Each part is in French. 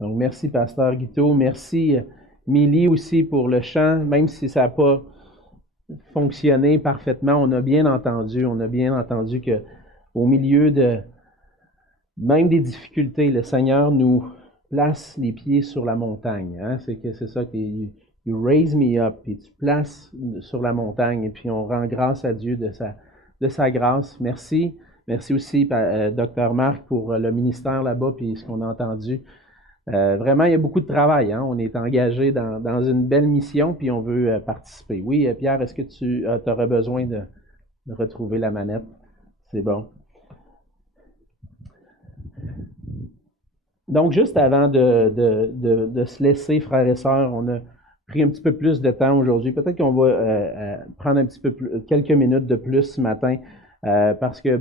Donc, merci, Pasteur Guiteau. Merci, Milly, aussi, pour le chant. Même si ça n'a pas fonctionné parfaitement, on a bien entendu. On a bien entendu que au milieu de même des difficultés, le Seigneur nous place les pieds sur la montagne. Hein? C'est ça que you raise me up, puis tu places sur la montagne, et puis on rend grâce à Dieu de sa grâce. Merci. Merci aussi, Dr. Marc, pour le ministère là-bas, puis ce qu'on a entendu. Vraiment, il y a beaucoup de travail. Hein? On est engagé dans une belle mission, puis on veut participer. Oui, Pierre, est-ce que tu aurais besoin de retrouver la manette? C'est bon. Donc, juste avant de se laisser, frères et sœurs, on a pris un petit peu plus de temps aujourd'hui. Peut-être qu'on va prendre un petit peu quelques minutes de plus ce matin, parce que,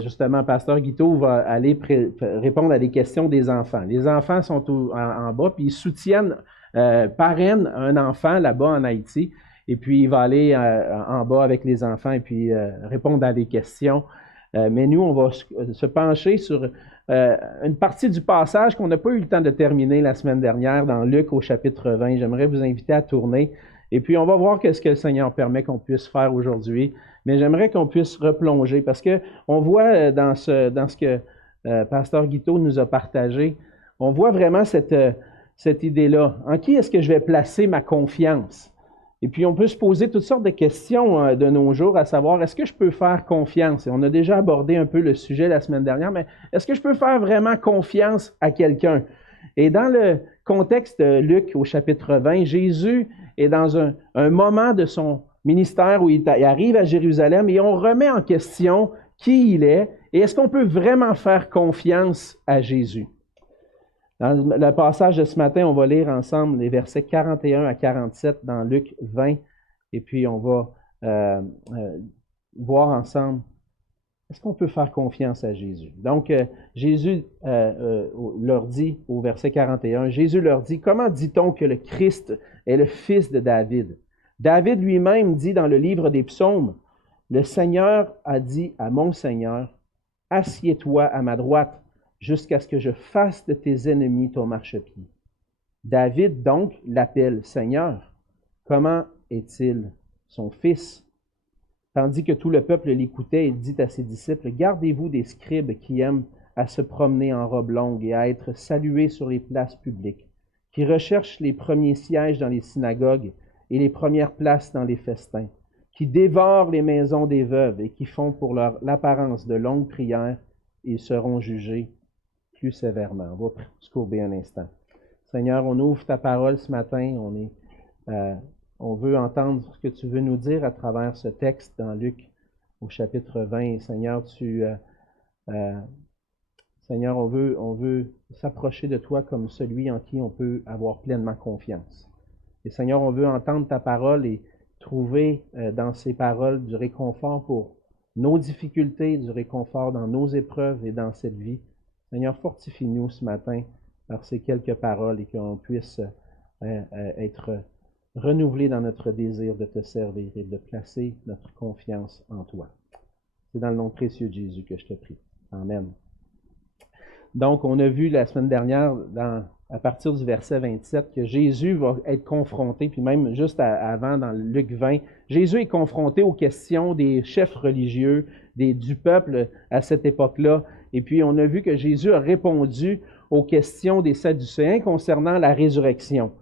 justement, Pasteur Guiteau va aller répondre à des questions des enfants. Les enfants sont en bas, puis ils soutiennent, parrainent un enfant là-bas en Haïti, et puis il va aller en bas avec les enfants et puis répondre à des questions. Mais nous, on va se pencher sur une partie du passage qu'on n'a pas eu le temps de terminer la semaine dernière dans Luc au chapitre 20. J'aimerais vous inviter à tourner. Et puis, on va voir ce que le Seigneur permet qu'on puisse faire aujourd'hui. Mais j'aimerais qu'on puisse replonger parce qu'on voit dans ce que Pasteur Guiteau nous a partagé, on voit vraiment cette idée-là. En qui est-ce que je vais placer ma confiance? Et puis, on peut se poser toutes sortes de questions de nos jours, à savoir, est-ce que je peux faire confiance? Et on a déjà abordé un peu le sujet la semaine dernière, mais est-ce que je peux faire vraiment confiance à quelqu'un? Et dans le contexte de Luc au chapitre 20, Jésus est dans un moment de son ministère où il arrive à Jérusalem et on remet en question qui il est et est-ce qu'on peut vraiment faire confiance à Jésus? Dans le passage de ce matin, on va lire ensemble les versets 41 à 47 dans Luc 20, et puis on va voir ensemble, est-ce qu'on peut faire confiance à Jésus? Donc, Jésus leur dit, au verset 41, Jésus leur dit, « Comment dit-on que le Christ est le fils de David? David lui-même dit dans le livre des psaumes, « Le Seigneur a dit à mon Seigneur, « Assieds-toi à ma droite, jusqu'à ce que je fasse de tes ennemis ton marchepied. » David donc l'appelle Seigneur. Comment est-il son fils? Tandis que tout le peuple l'écoutait, il dit à ses disciples, « Gardez-vous des scribes qui aiment à se promener en robe longue et à être salués sur les places publiques, qui recherchent les premiers sièges dans les synagogues et les premières places dans les festins, qui dévorent les maisons des veuves et qui font pour l'apparence de longues prières, ils seront jugés plus sévèrement. » On va se courber un instant. Seigneur, on ouvre ta parole ce matin. On veut entendre ce que tu veux nous dire à travers ce texte dans Luc au chapitre 20. Et Seigneur, Seigneur, on veut s'approcher de toi comme celui en qui on peut avoir pleinement confiance. Et Seigneur, on veut entendre ta parole et trouver dans ces paroles du réconfort pour nos difficultés, du réconfort dans nos épreuves et dans cette vie. Seigneur, fortifie-nous ce matin par ces quelques paroles et qu'on puisse être renouvelés dans notre désir de te servir et de placer notre confiance en toi. C'est dans le nom précieux de Jésus que je te prie. Amen. Donc, on a vu la semaine dernière, à partir du verset 27, que Jésus va être confronté, puis même juste avant, dans Luc 20, Jésus est confronté aux questions des chefs religieux, du peuple à cette époque-là. Et puis, on a vu que Jésus a répondu aux questions des Sadducéens concernant la résurrection.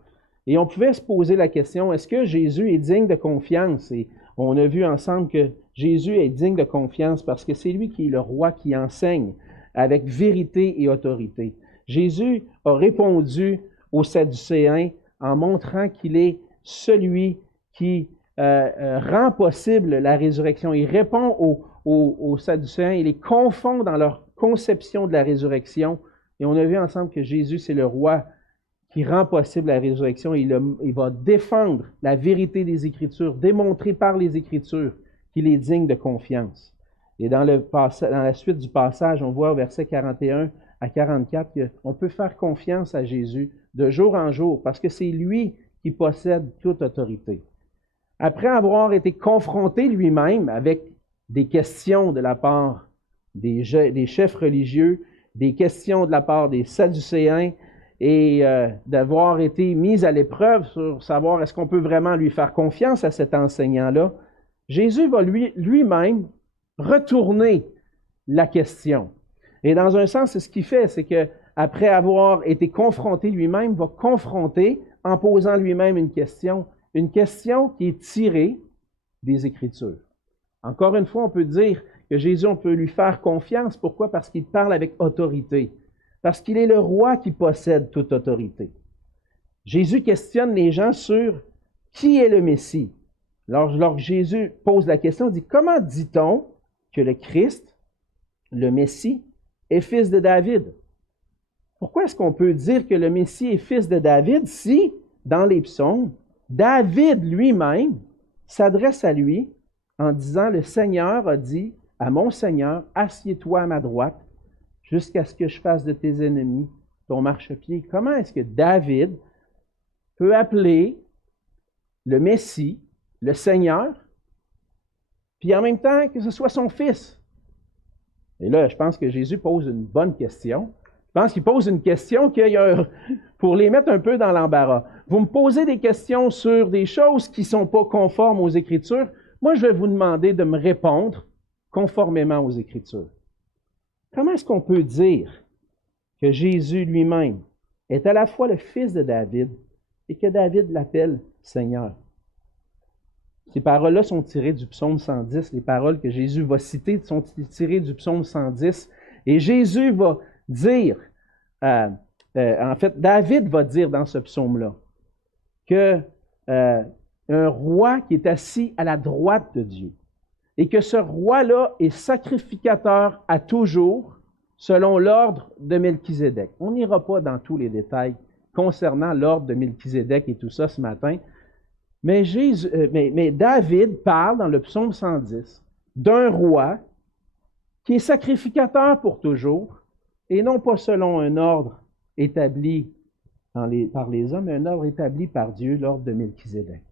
Et on pouvait se poser la question, est-ce que Jésus est digne de confiance? Et on a vu ensemble que Jésus est digne de confiance parce que c'est lui qui est le roi qui enseigne avec vérité et autorité. Jésus a répondu aux Sadducéens en montrant qu'il est celui qui rend possible la résurrection. Il répond aux Sadducéens, il les confond dans leur conception de la résurrection. Et on a vu ensemble que Jésus, c'est le roi qui rend possible la résurrection. Il va défendre la vérité des Écritures, démontrer par les Écritures qu'il est digne de confiance. Et dans la suite du passage, on voit au verset 41 à 44 qu'on peut faire confiance à Jésus de jour en jour parce que c'est lui qui possède toute autorité. Après avoir été confronté lui-même avec des questions de la part des chefs religieux, des questions de la part des Sadducéens, et d'avoir été mis à l'épreuve sur savoir est-ce qu'on peut vraiment lui faire confiance à cet enseignant-là, Jésus va lui-même retourner la question. Et dans un sens, c'est ce qu'il fait, c'est qu'après avoir été confronté lui-même, va confronter en posant lui-même une question qui est tirée des Écritures. Encore une fois, on peut dire que Jésus, on peut lui faire confiance. Pourquoi? Parce qu'il parle avec autorité. Parce qu'il est le roi qui possède toute autorité. Jésus questionne les gens sur qui est le Messie. Lorsque Jésus pose la question, il dit, comment dit-on que le Christ, le Messie, est fils de David? Pourquoi est-ce qu'on peut dire que le Messie est fils de David si, dans les psaumes, David lui-même s'adresse à lui en disant, le Seigneur a dit à mon Seigneur, assieds-toi à ma droite jusqu'à ce que je fasse de tes ennemis ton marchepied. Comment est-ce que David peut appeler le Messie, le Seigneur, puis en même temps que ce soit son fils? Et là, je pense que Jésus pose une bonne question. Je pense qu'il pose une question pour les mettre un peu dans l'embarras. Vous me posez des questions sur des choses qui ne sont pas conformes aux Écritures. Moi, je vais vous demander de me répondre conformément aux Écritures. Comment est-ce qu'on peut dire que Jésus lui-même est à la fois le fils de David et que David l'appelle Seigneur? Ces paroles-là sont tirées du psaume 110. Les paroles que Jésus va citer sont tirées du psaume 110. Et Jésus va dire, en fait, David va dire dans ce psaume-là que un roi qui est assis à la droite de Dieu et que ce roi-là est sacrificateur à toujours selon l'ordre de Melchizedek. On n'ira pas dans tous les détails concernant l'ordre de Melchizedek et tout ça ce matin, mais David parle dans le psaume 110 d'un roi qui est sacrificateur pour toujours et non pas selon un ordre établi par les hommes, mais un ordre établi par Dieu, l'ordre de Melchizedek.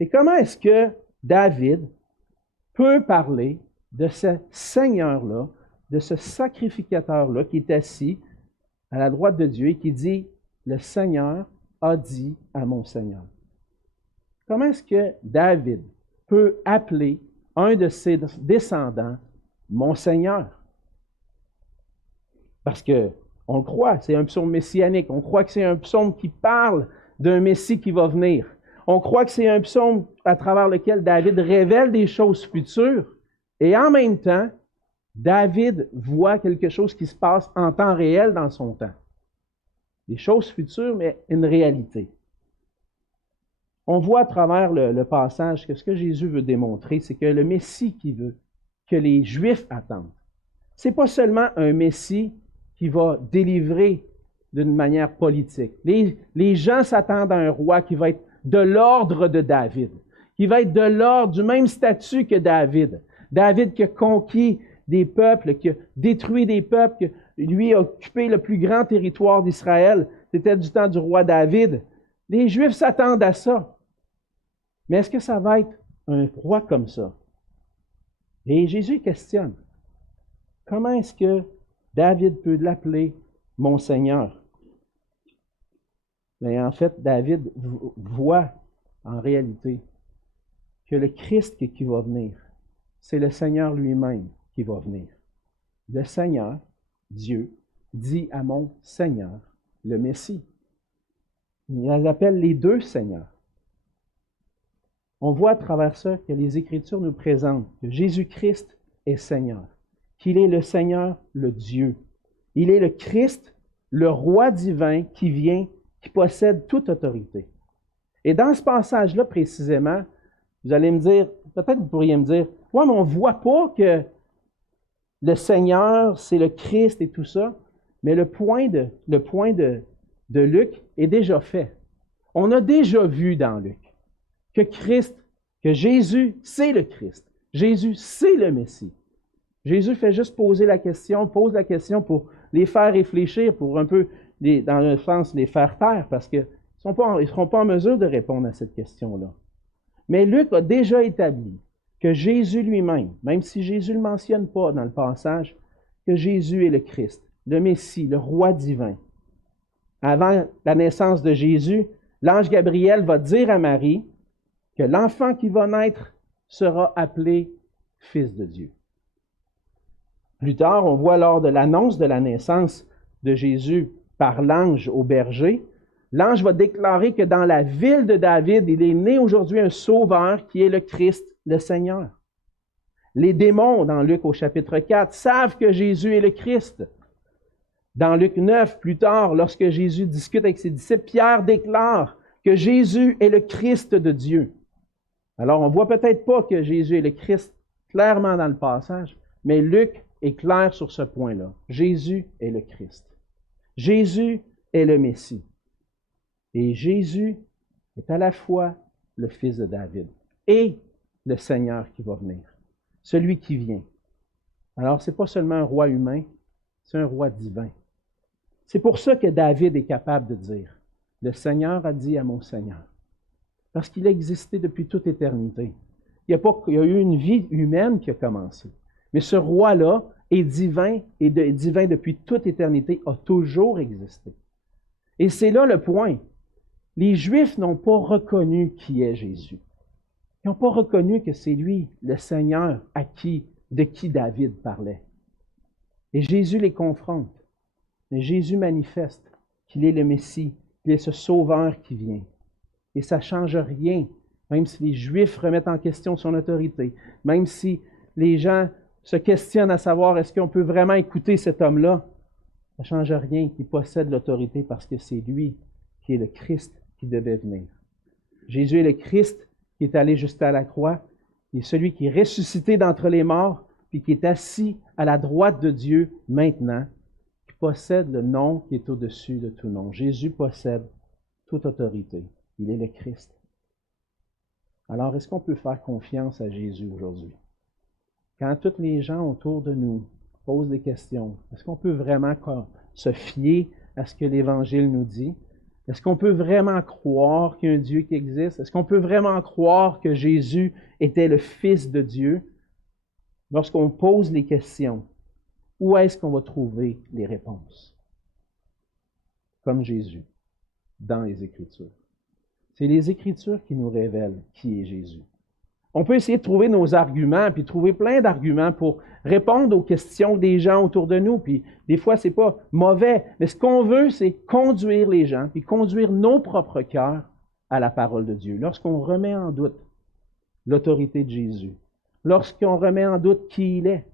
Et comment est-ce que David peut parler de ce Seigneur-là, de ce sacrificateur-là qui est assis à la droite de Dieu et qui dit « Le Seigneur a dit à mon Seigneur ». Comment est-ce que David peut appeler un de ses descendants « mon Seigneur » ? Parce qu'on le croit, c'est un psaume messianique, on croit que c'est un psaume qui parle d'un Messie qui va venir. On croit que c'est un psaume à travers lequel David révèle des choses futures et en même temps, David voit quelque chose qui se passe en temps réel dans son temps. Des choses futures, mais une réalité. On voit à travers le passage que ce que Jésus veut démontrer, c'est que le Messie qui veut, que les Juifs attendent, ce n'est pas seulement un Messie qui va délivrer d'une manière politique. Les gens s'attendent à un roi qui va être de l'ordre de David, qui va être de l'ordre, du même statut que David. David qui a conquis des peuples, qui a détruit des peuples, qui lui a occupé le plus grand territoire d'Israël. C'était du temps du roi David. Les Juifs s'attendent à ça. Mais est-ce que ça va être un roi comme ça? Et Jésus questionne. Comment est-ce que David peut l'appeler mon Seigneur? Mais en fait, David voit en réalité que le Christ qui va venir, c'est le Seigneur lui-même qui va venir. Le Seigneur, Dieu, dit à mon Seigneur, le Messie. Il appelle les deux Seigneurs. On voit à travers ça que les Écritures nous présentent que Jésus-Christ est Seigneur, qu'il est le Seigneur, le Dieu. Il est le Christ, le roi divin qui vient, qui possède toute autorité. Et dans ce passage-là précisément, vous allez me dire, peut-être vous pourriez me dire, « Ouais, mais on ne voit pas que le Seigneur, c'est le Christ et tout ça. » Mais le point de Luc est déjà fait. On a déjà vu dans Luc que Jésus, c'est le Christ. Jésus, c'est le Messie. Jésus fait juste pose la question pour les faire réfléchir, pour un peu, dans un sens, les faire taire, parce qu'ils ne seront pas en mesure de répondre à cette question-là. Mais Luc a déjà établi que Jésus lui-même, même si Jésus ne le mentionne pas dans le passage, que Jésus est le Christ, le Messie, le roi divin. avant la naissance de Jésus, l'ange Gabriel va dire à Marie que l'enfant qui va naître sera appelé Fils de Dieu. Plus tard, on voit lors de l'annonce de la naissance de Jésus par l'ange au berger, l'ange va déclarer que dans la ville de David, il est né aujourd'hui un sauveur qui est le Christ, le Seigneur. Les démons, dans Luc au chapitre 4, savent que Jésus est le Christ. Dans Luc 9, plus tard, lorsque Jésus discute avec ses disciples, Pierre déclare que Jésus est le Christ de Dieu. Alors, on ne voit peut-être pas que Jésus est le Christ clairement dans le passage, mais Luc est clair sur ce point-là. Jésus est le Christ. Jésus est le Messie. Et Jésus est à la fois le Fils de David et le Seigneur qui va venir, celui qui vient. Alors, ce n'est pas seulement un roi humain, c'est un roi divin. C'est pour ça que David est capable de dire, « Le Seigneur a dit à mon Seigneur », parce qu'il a existé depuis toute éternité. Il y a eu une vie humaine qui a commencé. Mais ce roi-là est divin et divin depuis toute éternité, a toujours existé. Et c'est là le point. Les Juifs n'ont pas reconnu qui est Jésus. Ils n'ont pas reconnu que c'est lui, le Seigneur, de qui David parlait. Et Jésus les confronte. Mais Jésus manifeste qu'il est le Messie, qu'il est ce Sauveur qui vient. Et ça ne change rien, même si les Juifs remettent en question son autorité, même si les gens se questionnent à savoir est-ce qu'on peut vraiment écouter cet homme-là, ça ne change rien qu'il possède l'autorité parce que c'est lui qui est le Christ qui devait venir. Jésus est le Christ qui est allé jusqu'à la croix, il est celui qui est ressuscité d'entre les morts, puis qui est assis à la droite de Dieu maintenant, qui possède le nom qui est au-dessus de tout nom. Jésus possède toute autorité. Il est le Christ. Alors, est-ce qu'on peut faire confiance à Jésus aujourd'hui? Quand tous les gens autour de nous posent des questions, est-ce qu'on peut vraiment se fier à ce que l'Évangile nous dit? Est-ce qu'on peut vraiment croire qu'il y a un Dieu qui existe? Est-ce qu'on peut vraiment croire que Jésus était le Fils de Dieu? Lorsqu'on pose les questions, où est-ce qu'on va trouver les réponses? Comme Jésus, dans les Écritures. C'est les Écritures qui nous révèlent qui est Jésus. On peut essayer de trouver nos arguments, puis trouver plein d'arguments pour répondre aux questions des gens autour de nous. Puis des fois, ce n'est pas mauvais, mais ce qu'on veut, c'est conduire les gens, puis conduire nos propres cœurs à la parole de Dieu. Lorsqu'on remet en doute l'autorité de Jésus, lorsqu'on remet en doute qui il est,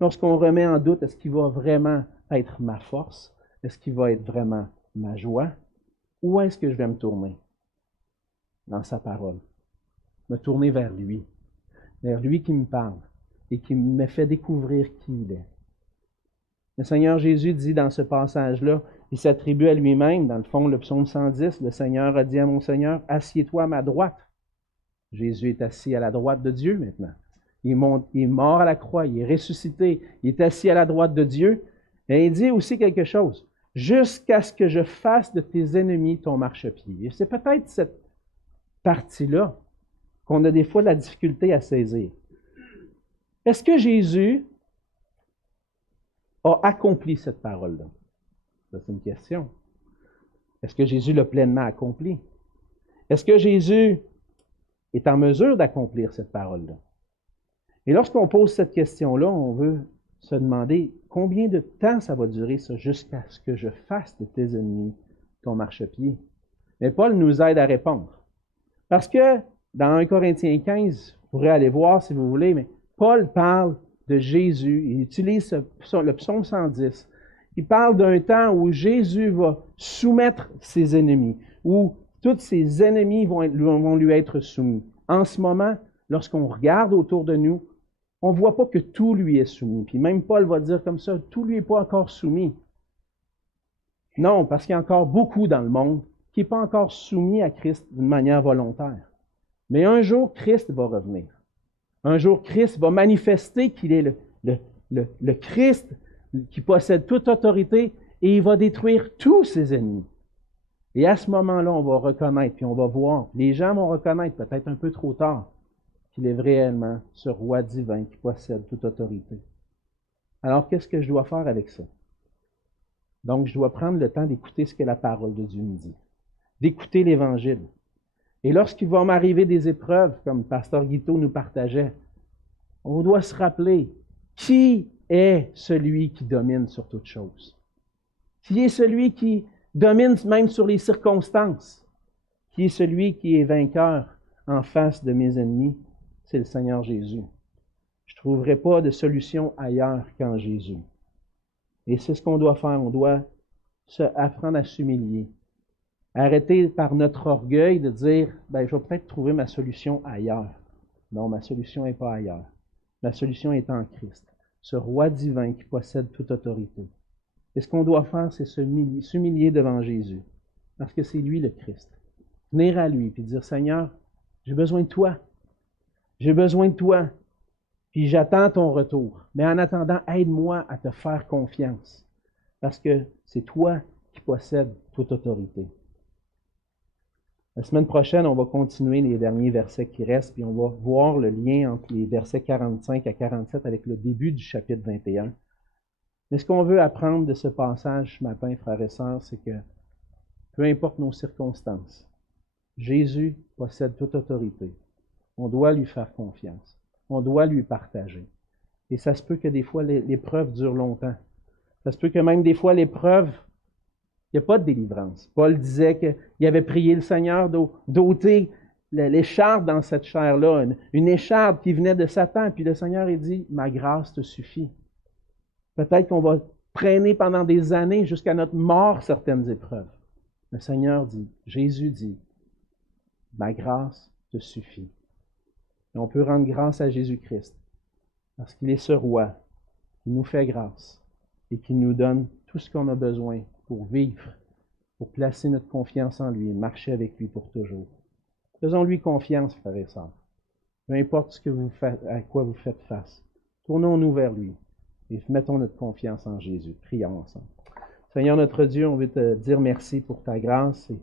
lorsqu'on remet en doute est-ce qu'il va vraiment être ma force, est-ce qu'il va être vraiment ma joie, où est-ce que je vais me tourner? Dans sa parole. Me tourner vers lui qui me parle et qui me fait découvrir qui il est. Le Seigneur Jésus dit dans ce passage-là, il s'attribue à lui-même, dans le fond, le psaume 110, le Seigneur a dit à mon Seigneur, assieds-toi à ma droite. Jésus est assis à la droite de Dieu maintenant. Il est mort à la croix, il est ressuscité, il est assis à la droite de Dieu. Et il dit aussi quelque chose, jusqu'à ce que je fasse de tes ennemis ton marchepied. Et c'est peut-être cette partie-là qu'on a des fois de la difficulté à saisir. Est-ce que Jésus a accompli cette parole-là? Ça, c'est une question. Est-ce que Jésus l'a pleinement accompli? Est-ce que Jésus est en mesure d'accomplir cette parole-là? Et lorsqu'on pose cette question-là, on veut se demander combien de temps ça va durer, ça, jusqu'à ce que je fasse de tes ennemis ton marchepied. Mais Paul nous aide à répondre. Parce que dans 1 Corinthiens 15, vous pourrez aller voir si vous voulez, mais Paul parle de Jésus, il utilise le psaume 110. Il parle d'un temps où Jésus va soumettre ses ennemis, où tous ses ennemis vont lui être soumis. En ce moment, lorsqu'on regarde autour de nous, on ne voit pas que tout lui est soumis. Puis même Paul va dire comme ça, tout lui n'est pas encore soumis. Non, parce qu'il y a encore beaucoup dans le monde qui n'est pas encore soumis à Christ d'une manière volontaire. Mais un jour, Christ va revenir. Un jour, Christ va manifester qu'il est le Christ qui possède toute autorité et il va détruire tous ses ennemis. Et à ce moment-là, on va reconnaître, puis on va voir, les gens vont reconnaître, peut-être un peu trop tard, qu'il est réellement ce roi divin qui possède toute autorité. Alors, qu'est-ce que je dois faire avec ça? Donc, je dois prendre le temps d'écouter ce que la parole de Dieu me dit, d'écouter l'Évangile. Et lorsqu'il va m'arriver des épreuves, comme Pasteur Guiteau nous partageait, on doit se rappeler qui est celui qui domine sur toute chose. Qui est celui qui domine même sur les circonstances. Qui est celui qui est vainqueur en face de mes ennemis. C'est le Seigneur Jésus. Je ne trouverai pas de solution ailleurs qu'en Jésus. Et c'est ce qu'on doit faire. On doit apprendre à s'humilier. Arrêter par notre orgueil de dire, je vais peut-être trouver ma solution ailleurs. Non, ma solution n'est pas ailleurs. Ma solution est en Christ, ce roi divin qui possède toute autorité. Et ce qu'on doit faire, c'est s'humilier devant Jésus, parce que c'est lui le Christ. Venir à lui et dire, Seigneur, j'ai besoin de toi. J'ai besoin de toi. Puis j'attends ton retour. Mais en attendant, aide-moi à te faire confiance, parce que c'est toi qui possèdes toute autorité. La semaine prochaine, on va continuer les derniers versets qui restent, puis on va voir le lien entre les versets 45 à 47 avec le début du chapitre 21. Mais ce qu'on veut apprendre de ce passage ce matin, frères et sœurs, c'est que peu importe nos circonstances, Jésus possède toute autorité. On doit lui faire confiance. On doit lui partager. Et ça se peut que des fois, l'épreuve dure longtemps. Ça se peut que même des fois, l'épreuve, il n'y a pas de délivrance. Paul disait qu'il avait prié le Seigneur d'ôter l'écharpe dans cette chair-là, une écharpe qui venait de Satan. Puis le Seigneur a dit, ma grâce te suffit. Peut-être qu'on va traîner pendant des années jusqu'à notre mort certaines épreuves. Le Seigneur dit, Jésus dit, ma grâce te suffit. Et on peut rendre grâce à Jésus-Christ parce qu'il est ce roi qui nous fait grâce et qui nous donne tout ce qu'on a besoin pour vivre, pour placer notre confiance en lui et marcher avec lui pour toujours. Faisons-lui confiance, frères et sœurs. Peu importe ce que vous faites, à quoi vous faites face. Tournons-nous vers lui et mettons notre confiance en Jésus. Prions ensemble. Seigneur notre Dieu, on veut te dire merci pour ta grâce et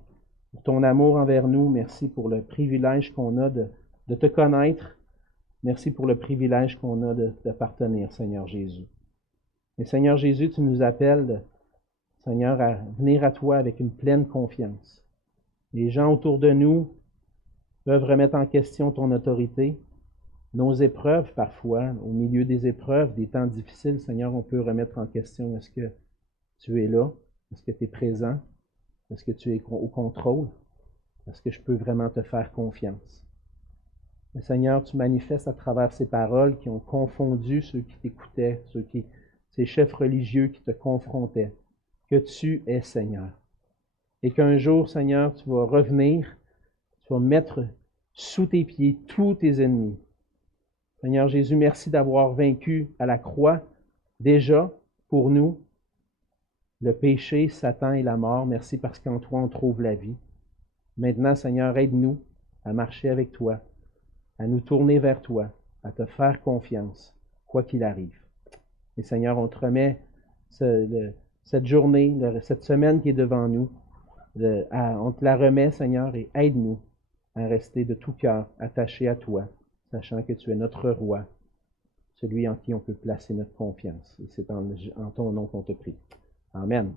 pour ton amour envers nous. Merci pour le privilège qu'on a de te connaître. Merci pour le privilège qu'on a de t'appartenir, Seigneur Jésus. Et Seigneur Jésus, tu nous appelles, Seigneur, à venir à toi avec une pleine confiance. Les gens autour de nous peuvent remettre en question ton autorité. Nos épreuves, parfois, au milieu des épreuves, des temps difficiles, Seigneur, on peut remettre en question, est-ce que tu es là? Est-ce que tu es présent? Est-ce que tu es au contrôle? Est-ce que je peux vraiment te faire confiance? Mais Seigneur, tu manifestes à travers ces paroles qui ont confondu ceux qui t'écoutaient, ces chefs religieux qui te confrontaient, que tu es Seigneur. Et qu'un jour, Seigneur, tu vas revenir, tu vas mettre sous tes pieds tous tes ennemis. Seigneur Jésus, merci d'avoir vaincu à la croix, déjà, pour nous, le péché, Satan et la mort. Merci parce qu'en toi, on trouve la vie. Maintenant, Seigneur, aide-nous à marcher avec toi, à nous tourner vers toi, à te faire confiance, quoi qu'il arrive. Et Seigneur, on te remet cette journée, cette semaine qui est devant nous. On te la remet, Seigneur, et aide-nous à rester de tout cœur attachés à toi, sachant que tu es notre roi, celui en qui on peut placer notre confiance. Et c'est en ton nom qu'on te prie. Amen.